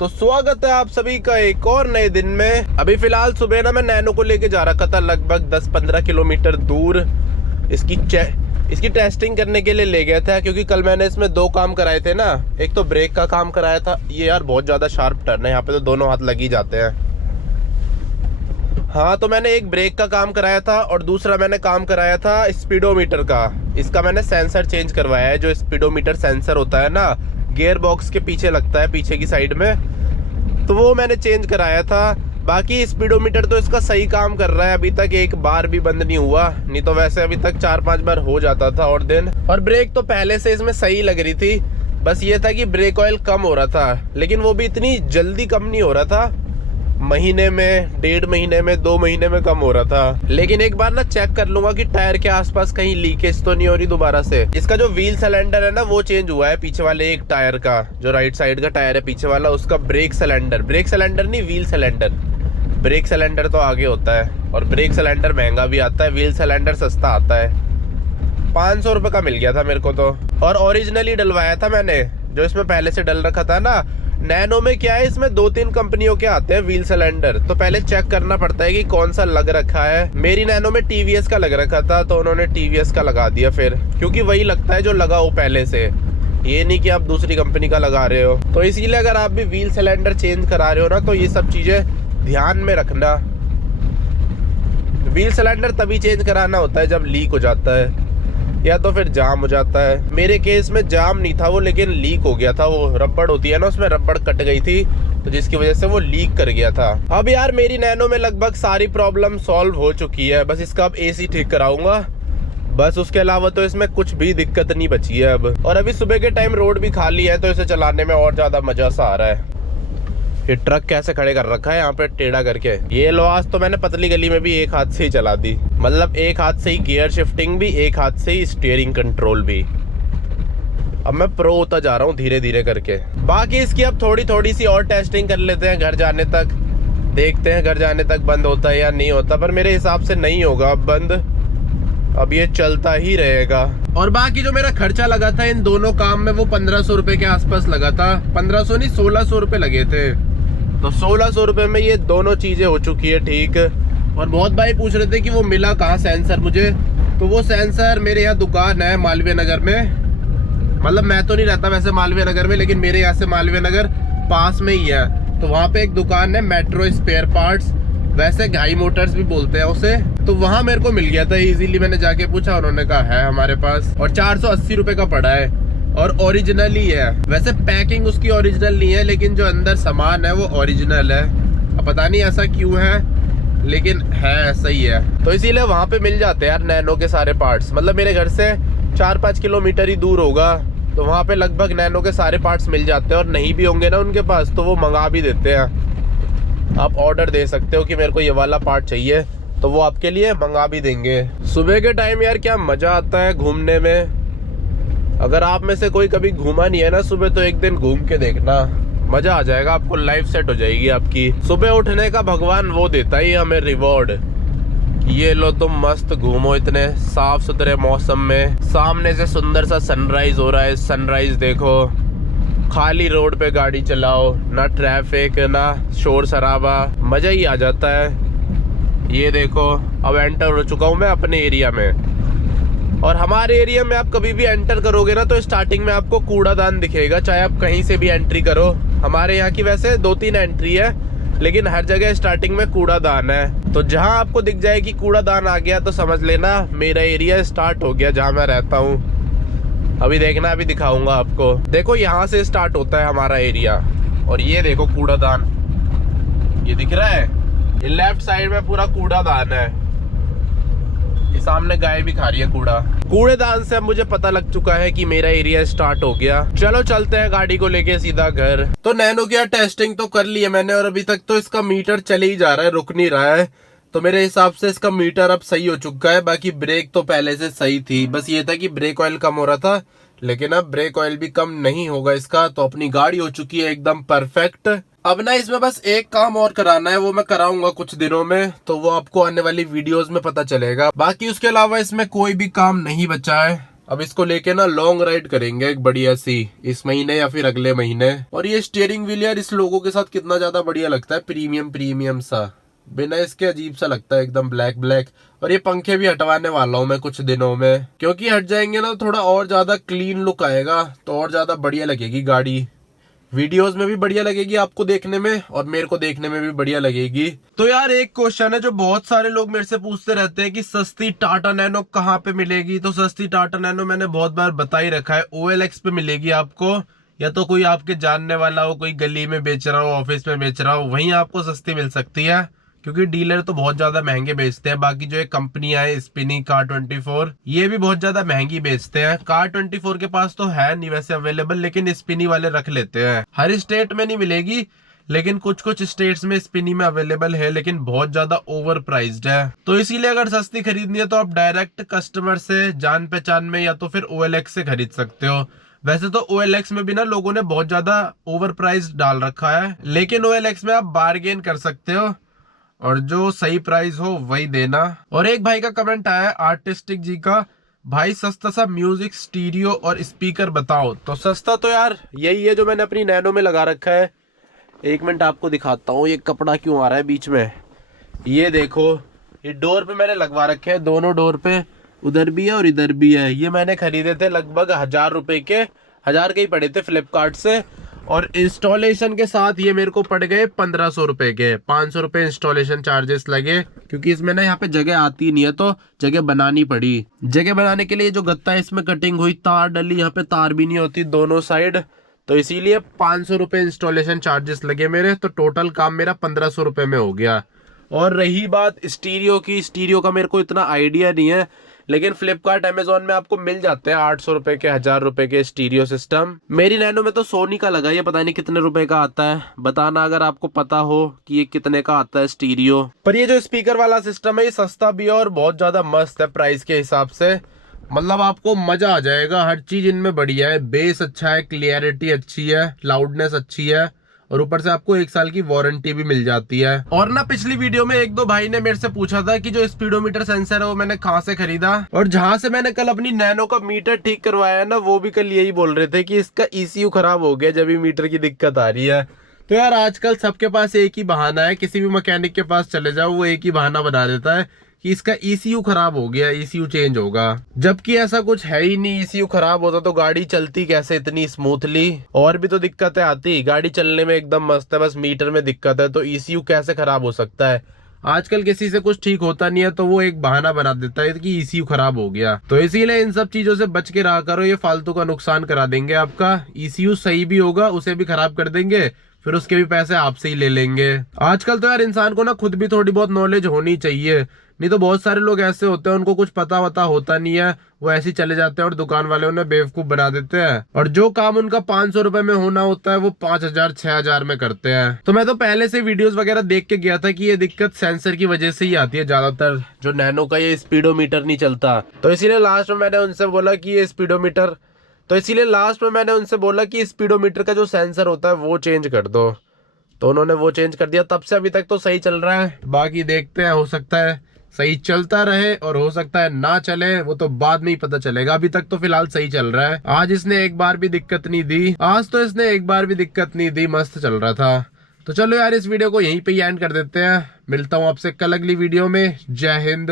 तो स्वागत है आप सभी का एक और नए दिन में। अभी फिलहाल सुबह ना मैं नैनो को लेके जा रखा था लगभग 10-15 किलोमीटर दूर। इसकी टेस्टिंग करने के लिए ले गया था, क्योंकि कल मैंने इसमें 2 काम कराए थे ना। एक तो ब्रेक का काम कराया था, ये यार बहुत ज़्यादा शार्प टर्न है, यहाँ पे तो दोनों हाथ लग ही जाते हैं। हाँ, तो मैंने एक ब्रेक का काम कराया था और दूसरा मैंने काम कराया था स्पीडोमीटर का। इसका मैंने सेंसर चेंज करवाया है। जो स्पीडोमीटर सेंसर होता है ना, गियर बॉक्स के पीछे लगता है, पीछे की साइड में, तो वो मैंने चेंज कराया था। बाकी स्पीडोमीटर तो इसका सही काम कर रहा है, अभी तक एक बार भी बंद नहीं हुआ, नहीं तो वैसे अभी तक 4-5 बार हो जाता था और दिन। और ब्रेक तो पहले से इसमें सही लग रही थी, बस ये था कि ब्रेक ऑयल कम हो रहा था, लेकिन वो भी इतनी जल्दी कम नहीं हो रहा था। महीने में, 1.5 महीने में, 2 महीने में कम हो रहा था। लेकिन एक बार ना चेक कर लूंगा कि टायर के आसपास कहीं लीकेज तो नहीं हो रही दोबारा से। इसका जो व्हील सिलेंडर है ना, वो चेंज हुआ है पीछे वाले एक टायर का, जो राइट साइड का टायर है पीछे वाला, उसका ब्रेक सिलेंडर नहीं, व्हील सिलेंडर। ब्रेक सिलेंडर तो आगे होता है, और ब्रेक सिलेंडर महंगा भी आता है, व्हील सिलेंडर सस्ता आता है। 500 रुपये का मिल गया था मेरे को तो, और ओरिजिनली डलवाया था मैंने। जो इसमें पहले से डल रखा था ना, नैनो में क्या है, इसमें 2-3 कंपनियों के आते हैं व्हील सिलेंडर, तो पहले चेक करना पड़ता है कि कौन सा लग रखा है। मेरी नैनो में टीवीएस का लग रखा था, तो उन्होंने टीवीएस का लगा दिया फिर, क्योंकि वही लगता है जो लगा हो पहले से, ये नहीं कि आप दूसरी कंपनी का लगा रहे हो। तो इसीलिए अगर आप भी व्हील सिलेंडर चेंज करा रहे हो ना, तो ये सब चीजें ध्यान में रखना। व्हील सिलेंडर तभी चेंज कराना होता है जब लीक हो जाता है, या तो फिर जाम हो जाता है। मेरे केस में जाम नहीं था वो, लेकिन लीक हो गया था। वो रबड़ होती है ना, उसमें रबड़ कट गई थी, तो जिसकी वजह से वो लीक कर गया था। अब यार मेरी नैनो में लगभग सारी प्रॉब्लम सॉल्व हो चुकी है, बस इसका अब एसी ठीक कराऊंगा, बस उसके अलावा तो इसमें कुछ भी दिक्कत नहीं बची है अब। और अभी सुबह के टाइम रोड भी खाली है, तो इसे चलाने में और ज्यादा मजा सा आ रहा है। ये ट्रक कैसे खड़े कर रखा है यहाँ पे टेढ़ा करके। ये लो, आज तो मैंने पतली गली में भी एक हाथ से ही चला दी, मतलब एक हाथ से ही गियर शिफ्टिंग भी, एक हाथ से ही स्टीयरिंग कंट्रोल भी। अब मैं प्रो होता जा रहा हूँ धीरे धीरे करके। बाकी इसकी अब थोड़ी सी और टेस्टिंग कर लेते हैं घर जाने तक, देखते हैं घर जाने तक बंद होता है या नहीं होता, पर मेरे हिसाब से नहीं होगा अब बंद, अब ये चलता ही रहेगा। और बाकी जो मेरा खर्चा लगा था इन दोनों काम में, वो 1500 रुपए के आसपास लगा था। 1500 नहीं, 1600 रुपए लगे थे, तो 1600 रुपए में ये दोनों चीजें हो चुकी है ठीक। और बहुत भाई पूछ रहे थे कि वो मिला कहाँ सेंसर मुझे, तो वो सेंसर मेरे यहाँ दुकान है मालवीय नगर में, मतलब मैं तो नहीं रहता वैसे मालवीय नगर में, लेकिन मेरे यहाँ से मालवीय नगर पास में ही है, तो वहाँ पे एक दुकान है मेट्रो स्पेयर पार्ट्स, वैसे घाई मोटर्स भी बोलते हैं उसे, तो वहाँ मेरे को मिल गया था इजीली। मैंने जाके पूछा, उन्होंने कहा है हमारे पास, और 480 रुपए का पड़ा है, और ओरिजिनल ही है। वैसे पैकिंग उसकी ओरिजिनल नहीं है, लेकिन जो अंदर सामान है वो ओरिजिनल है। अब पता नहीं ऐसा क्यों है, लेकिन है, सही है। तो इसीलिए वहाँ पे मिल जाते हैं यार नैनो के सारे पार्ट्स, मतलब मेरे घर से 4-5 किलोमीटर ही दूर होगा, तो वहाँ पे लगभग नैनो के सारे पार्ट्स मिल जाते हैं। और नहीं भी होंगे ना उनके पास, तो वो मंगा भी देते हैं। आप ऑर्डर दे सकते हो कि मेरे को ये वाला पार्ट चाहिए, तो वो आपके लिए मंगा भी देंगे। सुबह के टाइम यार क्या मजा आता है घूमने में। अगर आप में से कोई कभी घूमा नहीं है ना सुबह, तो एक दिन घूम के देखना, मजा आ जाएगा आपको, लाइफ सेट हो जाएगी आपकी। सुबह उठने का भगवान वो देता ही हमें रिवॉर्ड, ये लो तुम मस्त घूमो इतने साफ सुथरे मौसम में, सामने से सुंदर सा सनराइज हो रहा है, सनराइज देखो, खाली रोड पे गाड़ी चलाओ, ना ट्रैफिक ना शोर शराबा, मजा ही आ जाता है। ये देखो अब एंटर हो चुका हूँ मैं अपने एरिया में। और हमारे एरिया में आप कभी भी एंटर करोगे ना, तो स्टार्टिंग में आपको कूड़ादान दिखेगा, चाहे आप कहीं से भी एंट्री करो। हमारे यहाँ की वैसे 2-3 एंट्री है, लेकिन हर जगह स्टार्टिंग में कूड़ादान है। तो जहाँ आपको दिख जाए कि कूड़ादान आ गया, तो समझ लेना मेरा एरिया स्टार्ट हो गया, जहाँ मैं रहता हूँ। अभी देखना, अभी दिखाऊंगा आपको। देखो यहाँ से स्टार्ट होता है हमारा एरिया, और ये देखो कूड़ादान, ये दिख रहा है, ये लेफ्ट साइड में पूरा कूड़ादान है। ये सामने गाय भी खा रही है कूड़ा। कूड़ेदान से अब मुझे पता लग चुका है कि मेरा एरिया स्टार्ट हो गया। चलो चलते हैं गाड़ी को लेके सीधा घर। तो नैनो की टेस्टिंग तो कर ली है मैंने, और अभी तक तो इसका मीटर चले ही जा रहा है, रुक नहीं रहा है। तो मेरे हिसाब से इसका मीटर अब सही हो चुका है। बाकी ब्रेक तो पहले से सही थी, बस ये था कि ब्रेक ऑयल कम हो रहा था, लेकिन अब ब्रेक ऑयल भी कम नहीं होगा इसका। तो अपनी गाड़ी हो चुकी है एकदम परफेक्ट। अब ना इसमें बस एक काम और कराना है, वो मैं कराऊंगा कुछ दिनों में, तो वो आपको आने वाली वीडियोस में पता चलेगा। बाकी उसके अलावा इसमें कोई भी काम नहीं बचा है। अब इसको लेके ना लॉन्ग राइड करेंगे एक बढ़िया सी, इस महीने या फिर अगले महीने। और ये स्टीयरिंग व्हील यार इस लोगों के साथ कितना ज्यादा बढ़िया लगता है, प्रीमियम सा, बिना इसके अजीब सा लगता है, एकदम ब्लैक। और ये पंखे भी हटवाने वाला हूँ मैं कुछ दिनों में, क्योंकि हट जाएंगे ना थोड़ा और ज्यादा क्लीन लुक आएगा, तो और ज्यादा बढ़िया लगेगी गाड़ी। वीडियोस में भी बढ़िया लगेगी आपको देखने में, और मेरे को देखने में भी बढ़िया लगेगी। तो यार एक क्वेश्चन है जो बहुत सारे लोग मेरे से पूछते रहते हैं कि सस्ती टाटा नैनो कहाँ पे मिलेगी। तो सस्ती टाटा नैनो मैंने बहुत बार बता ही रखा है, OLX पे मिलेगी आपको, या तो कोई आपके जानने वाला हो, कोई गली में बेच रहा हो, ऑफिस में बेच रहा हो, वहीं आपको सस्ती मिल सकती है, क्योंकि डीलर तो बहुत ज्यादा महंगे बेचते हैं। बाकी जो एक कंपनियां है स्पिनी, कार24, ये भी बहुत ज्यादा महंगी बेचते हैं। कार24 के पास तो है नहीं वैसे अवेलेबल, लेकिन स्पिनी वाले रख लेते हैं। हर स्टेट में नहीं मिलेगी, लेकिन कुछ कुछ स्टेट्स में स्पिनी में अवेलेबल है, लेकिन बहुत ज्यादा ओवर प्राइस्ड है। तो इसीलिए अगर सस्ती खरीदनी है तो आप डायरेक्ट कस्टमर से, जान पहचान में, या तो फिर OLX से खरीद सकते हो। वैसे तो OLX में भी ना लोगों ने बहुत ज्यादा ओवर प्राइस डाल रखा है, लेकिन OLX में आप बार्गेन कर सकते हो, और जो सही प्राइस हो वही देना। और एक भाई का कमेंट आया है आर्टिस्टिक जी का, भाई सस्ता सा म्यूजिक, स्टीरियो और स्पीकर बताओ। तो सस्ता तो यार यही है जो मैंने अपनी नैनो में लगा रखा है। एक मिनट आपको दिखाता हूँ, ये कपड़ा क्यों आ रहा है बीच में। ये देखो, ये डोर पे मैंने लगवा रखे हैं, दोनों डोर पे, उधर भी है और इधर भी है। ये मैंने खरीदे थे लगभग 1000 रुपए के, 1000 के ही पड़े थे फ्लिपकार्ट से। और इंस्टॉलेशन के साथ ये मेरे को पड़ गए 1500 रुपए के, 500 रुपए इंस्टॉलेशन चार्जेस लगे, क्योंकि इसमें ना यहाँ पे जगह आती नहीं है, तो जगह बनानी पड़ी। जगह बनाने के लिए जो गत्ता है इसमें कटिंग हुई, तार डली, यहाँ पे तार भी नहीं होती दोनों साइड, तो इसीलिए 500 रुपए इंस्टॉलेशन चार्जेस लगे मेरे। तो टोटल काम मेरा 1500 रुपए में हो गया। और रही बात स्टीरियो की, स्टीरियो का मेरे को इतना आइडिया नहीं है, लेकिन फ्लिपकार्ट, अमेजोन में आपको मिल जाते हैं 800 रुपए के, 1000 रुपए के स्टीरियो सिस्टम। मेरी नैनो में तो सोनी का लगा, ये पता नहीं कितने रुपए का आता है, बताना अगर आपको पता हो कि ये कितने का आता है स्टीरियो। पर ये जो स्पीकर वाला सिस्टम है ये सस्ता भी है और बहुत ज्यादा मस्त है प्राइस के हिसाब से, मतलब आपको मजा आ जाएगा। हर चीज इनमें बढ़िया है, बेस अच्छा है, क्लियरिटी अच्छी है, लाउडनेस अच्छी है, और ऊपर से आपको 1 साल की वारंटी भी मिल जाती है। और ना पिछली वीडियो में 1-2 भाई ने मेरे से पूछा था कि जो स्पीडोमीटर सेंसर है वो मैंने कहाँ से खरीदा, और जहां से मैंने कल अपनी नैनो का मीटर ठीक करवाया है ना, वो भी कल यही बोल रहे थे कि इसका ECU खराब हो गया, जब भी मीटर की दिक्कत आ रही है। तो यार आजकल सबके पास एक ही बहाना है, किसी भी मैकेनिक के पास चले जाओ वो एक ही बहाना बना देता है कि इसका ECU खराब हो गया, ECU चेंज होगा, जबकि ऐसा कुछ है ही नहीं। ECU खराब होता तो गाड़ी चलती कैसे इतनी स्मूथली, और भी तो दिक्कतें आती, गाड़ी चलने में एकदम मस्त है, बस मीटर में दिक्कत है, तो ECU कैसे खराब हो सकता है। आजकल किसी से कुछ ठीक होता नहीं है तो वो एक बहाना बना देता है कि ECU खराब हो गया। तो इसीलिए इन सब चीजों से बच के रहा करो, ये फालतू का नुकसान करा देंगे आपका। ECU सही भी होगा उसे भी खराब कर देंगे, फिर उसके भी पैसे आपसे ही ले लेंगे। आजकल तो यार इंसान को ना खुद भी थोड़ी बहुत नॉलेज होनी चाहिए, नहीं तो बहुत सारे लोग ऐसे होते हैं उनको कुछ पता वता होता नहीं है, वो ऐसे ही चले जाते हैं और दुकान वाले उन्हें बेवकूफ बना देते हैं, और जो काम उनका 500 रुपए में होना होता है वो 5000 6000 में करते हैं। तो मैं तो पहले से वीडियोस वगैरह देख के गया था कि ये दिक्कत सेंसर की वजह से ही आती है ज्यादातर, जो नैनो का ये स्पीडोमीटर नहीं चलता। तो इसीलिए लास्ट में मैंने उनसे बोला कि ये स्पीडोमीटर का जो सेंसर होता है वो चेंज कर दो, तो उन्होंने वो चेंज कर दिया। तब से अभी तक तो सही चल रहा है, बाकी देखते हैं, हो सकता है सही चलता रहे और हो सकता है ना चले, वो तो बाद में ही पता चलेगा। अभी तक तो फिलहाल सही चल रहा है। आज इसने एक बार भी दिक्कत नहीं दी, मस्त चल रहा था। तो चलो यार इस वीडियो को यहीं पे ही एंड कर देते हैं, मिलता हूँ आपसे कल अगली वीडियो में। जय हिंद।